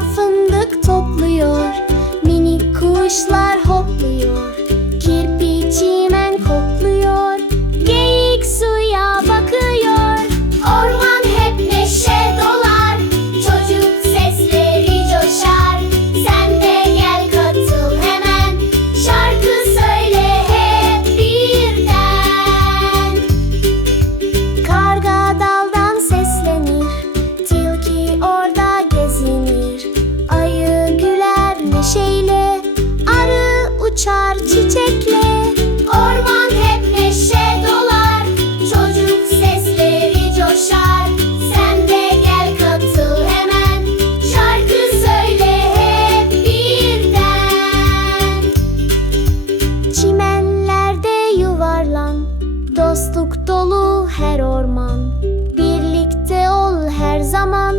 fındık topluyor Minik kuşlar hopluyor. coşar çiçekle. Orman hep neşe dolar Çocuk sesleri coşar. Sen de gel katıl hemen Şarkı söyle hep birden. Çimenlerde yuvarlan Dostluk dolu her orman. Birlikte ol her zaman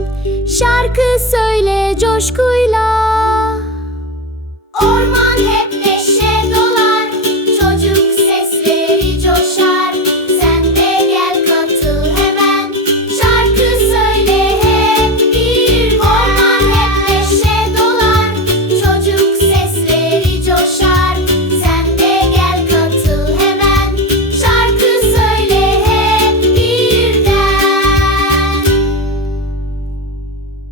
Şarkı söyle coşkuyla. Orman